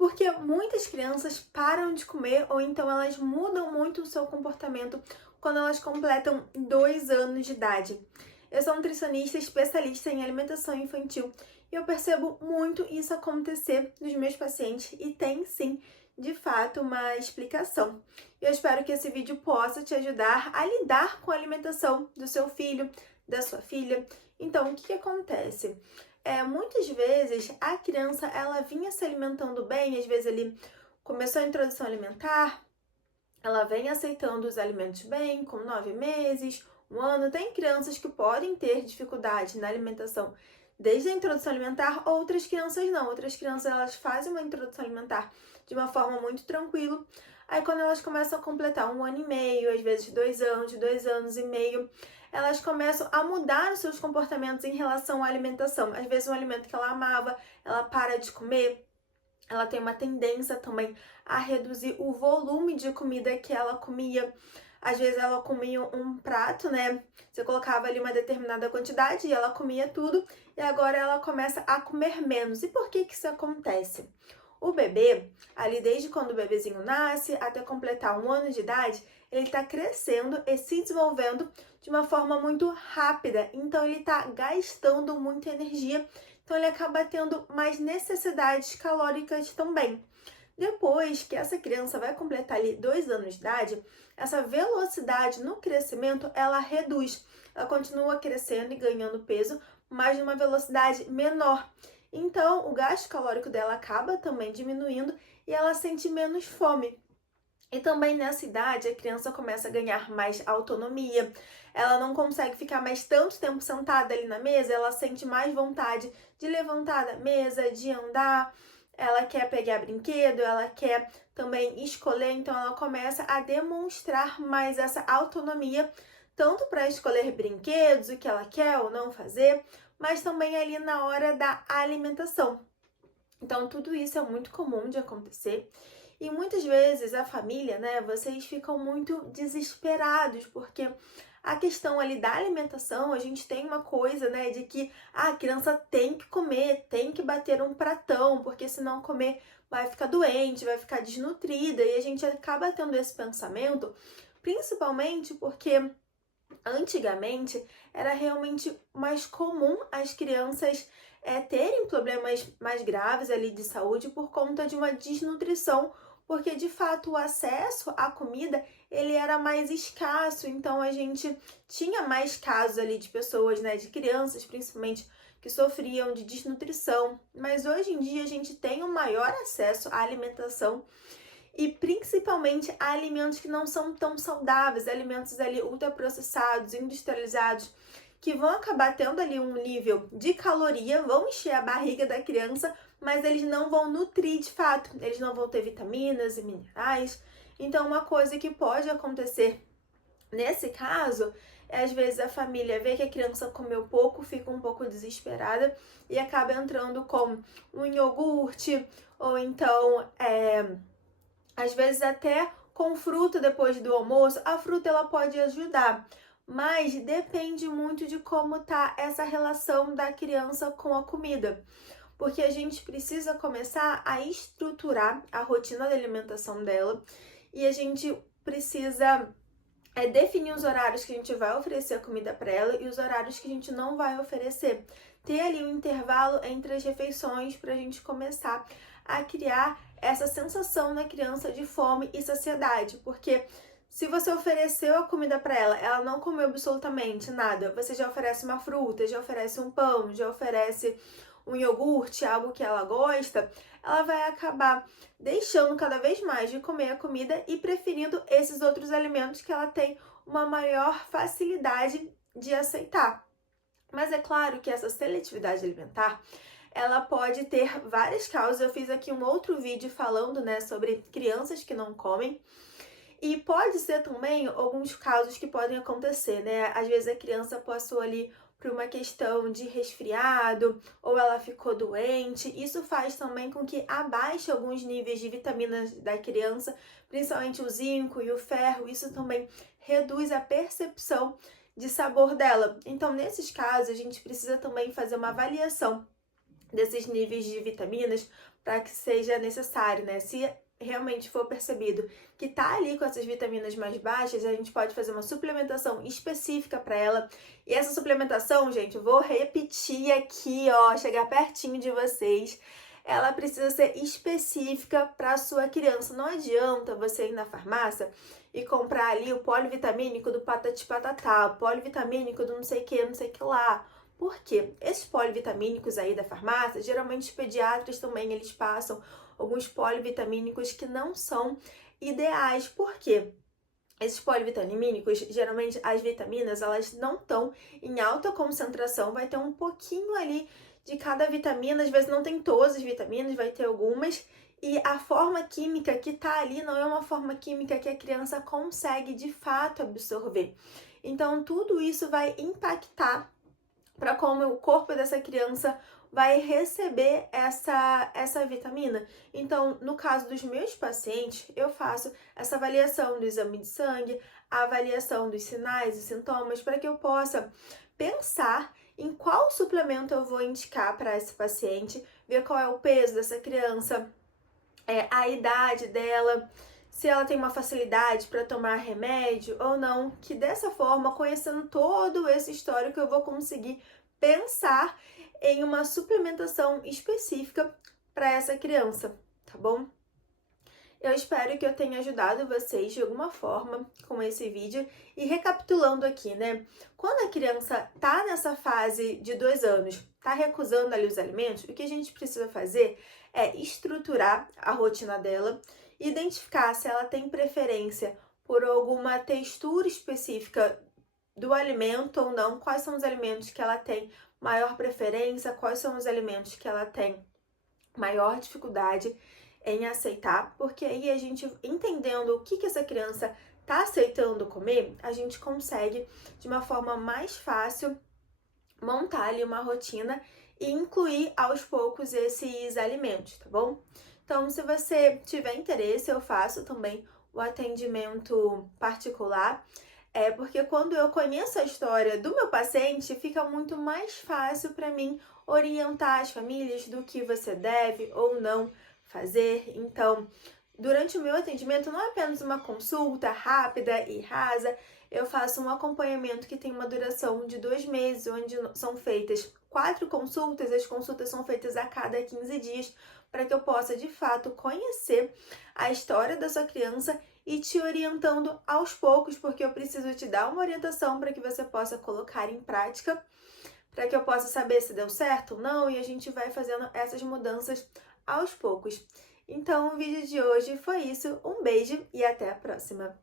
Porque muitas crianças param de comer ou então elas mudam muito o seu comportamento quando elas completam 2 anos de idade. Eu sou nutricionista especialista em alimentação infantil e eu percebo muito isso acontecer nos meus pacientes e tem sim, de fato, uma explicação. Eu espero que esse vídeo possa te ajudar a lidar com a alimentação do seu filho, da sua filha. Então, o que acontece? Muitas vezes a criança ela vinha se alimentando bem, às vezes ele começou a introdução alimentar, ela vem aceitando os alimentos bem, com 9 meses, 1 ano. Tem crianças que podem ter dificuldade na alimentação desde a introdução alimentar, outras crianças não. Outras crianças elas fazem uma introdução alimentar de uma forma muito tranquila. Aí quando elas começam a completar 1 ano e meio, às vezes 2 anos, 2 anos e meio, elas começam a mudar os seus comportamentos em relação à alimentação. Às vezes um alimento que ela amava, ela para de comer. Ela tem uma tendência também a reduzir o volume de comida que ela comia. Às vezes ela comia um prato, né? Você colocava ali uma determinada quantidade e ela comia tudo, e agora ela começa a comer menos. E por que que isso acontece? O bebê, ali desde quando o bebezinho nasce até completar 1 ano de idade, ele está crescendo e se desenvolvendo de uma forma muito rápida. Então ele está gastando muita energia, então ele acaba tendo mais necessidades calóricas também. Depois que essa criança vai completar ali 2 anos de idade, essa velocidade no crescimento ela reduz. Ela continua crescendo e ganhando peso, mas numa velocidade menor. Então, o gasto calórico dela acaba também diminuindo e ela sente menos fome. E também nessa idade, a criança começa a ganhar mais autonomia, ela não consegue ficar mais tanto tempo sentada ali na mesa, ela sente mais vontade de levantar da mesa, de andar, ela quer pegar brinquedo, ela quer também escolher, então ela começa a demonstrar mais essa autonomia, tanto para escolher brinquedos, o que ela quer ou não fazer, mas também ali na hora da alimentação. Então, tudo isso é muito comum de acontecer. E muitas vezes a família, né, vocês ficam muito desesperados, porque a questão ali da alimentação, a gente tem uma coisa, né, de que a criança tem que comer, tem que bater um pratão, porque se não comer vai ficar doente, vai ficar desnutrida, e a gente acaba tendo esse pensamento, principalmente porque antigamente era realmente mais comum as crianças terem problemas mais graves ali de saúde por conta de uma desnutrição, porque de fato o acesso à comida ele era mais escasso, então a gente tinha mais casos ali de pessoas, né, de crianças principalmente, que sofriam de desnutrição, mas hoje em dia a gente tem um maior acesso à alimentação e principalmente a alimentos que não são tão saudáveis, alimentos ali ultraprocessados, industrializados, que vão acabar tendo ali um nível de caloria, vão encher a barriga da criança, mas eles não vão nutrir de fato, eles não vão ter vitaminas e minerais. Então, uma coisa que pode acontecer nesse caso é às vezes a família vê que a criança comeu pouco, fica um pouco desesperada e acaba entrando com um iogurte ou então às vezes até com fruta depois do almoço. A fruta ela pode ajudar, mas depende muito de como tá essa relação da criança com a comida. Porque a gente precisa começar a estruturar a rotina da alimentação dela e a gente precisa definir os horários que a gente vai oferecer a comida para ela e os horários que a gente não vai oferecer. Ter ali um intervalo entre as refeições para a gente começar a criar essa sensação na criança de fome e saciedade, porque se você ofereceu a comida para ela, ela não comeu absolutamente nada, você já oferece uma fruta, já oferece um pão, já oferece um iogurte, algo que ela gosta, ela vai acabar deixando cada vez mais de comer a comida e preferindo esses outros alimentos que ela tem uma maior facilidade de aceitar. Mas é claro que essa seletividade alimentar, ela pode ter várias causas. Eu fiz aqui um outro vídeo falando, né, sobre crianças que não comem. E pode ser também alguns casos que podem acontecer, né? Às vezes a criança passou ali por uma questão de resfriado ou ela ficou doente. Isso faz também com que abaixe alguns níveis de vitaminas da criança, principalmente o zinco e o ferro. Isso também reduz a percepção de sabor dela. Então, nesses casos, a gente precisa também fazer uma avaliação desses níveis de vitaminas para que seja necessário, né? Se realmente for percebido que tá ali com essas vitaminas mais baixas, a gente pode fazer uma suplementação específica para ela. E essa suplementação, gente, eu vou repetir aqui, ó, chegar pertinho de vocês. Ela precisa ser específica para a sua criança. Não adianta você ir na farmácia e comprar ali o polivitamínico do patati patatá, o polivitamínico do não sei que lá. Por quê? Esses polivitamínicos aí da farmácia, geralmente os pediatras também, eles passam alguns polivitamínicos que não são ideais. Por quê? Esses polivitamínicos, geralmente as vitaminas, elas não estão em alta concentração, vai ter um pouquinho ali de cada vitamina, às vezes não tem todas as vitaminas, vai ter algumas, e a forma química que tá ali não é uma forma química que a criança consegue de fato absorver. Então, tudo isso vai impactar para como o corpo dessa criança vai receber essa vitamina. Então, no caso dos meus pacientes, eu faço essa avaliação do exame de sangue, a avaliação dos sinais e sintomas, para que eu possa pensar em qual suplemento eu vou indicar para esse paciente, ver qual é o peso dessa criança, a idade dela, se ela tem uma facilidade para tomar remédio ou não, que dessa forma, conhecendo todo esse histórico, eu vou conseguir pensar em uma suplementação específica para essa criança, tá bom? Eu espero que eu tenha ajudado vocês de alguma forma com esse vídeo. E recapitulando aqui, né? Quando a criança tá nessa fase de 2 anos, tá recusando ali os alimentos, o que a gente precisa fazer é estruturar a rotina dela, identificar se ela tem preferência por alguma textura específica do alimento ou não, quais são os alimentos que ela tem maior preferência, quais são os alimentos que ela tem maior dificuldade em aceitar, porque aí a gente entendendo o que essa criança tá aceitando comer, a gente consegue de uma forma mais fácil montar ali uma rotina e incluir aos poucos esses alimentos, tá bom? Então, se você tiver interesse, eu faço também o atendimento particular. Porque quando eu conheço a história do meu paciente, fica muito mais fácil para mim orientar as famílias do que você deve ou não fazer. Então, durante o meu atendimento, não é apenas uma consulta rápida e rasa, eu faço um acompanhamento que tem uma duração de 2 meses, onde são feitas 4 consultas, as consultas são feitas a cada 15 dias, para que eu possa, de fato, conhecer a história da sua criança e te orientando aos poucos, porque eu preciso te dar uma orientação para que você possa colocar em prática, para que eu possa saber se deu certo ou não, e a gente vai fazendo essas mudanças aos poucos. Então, o vídeo de hoje foi isso. Um beijo e até a próxima!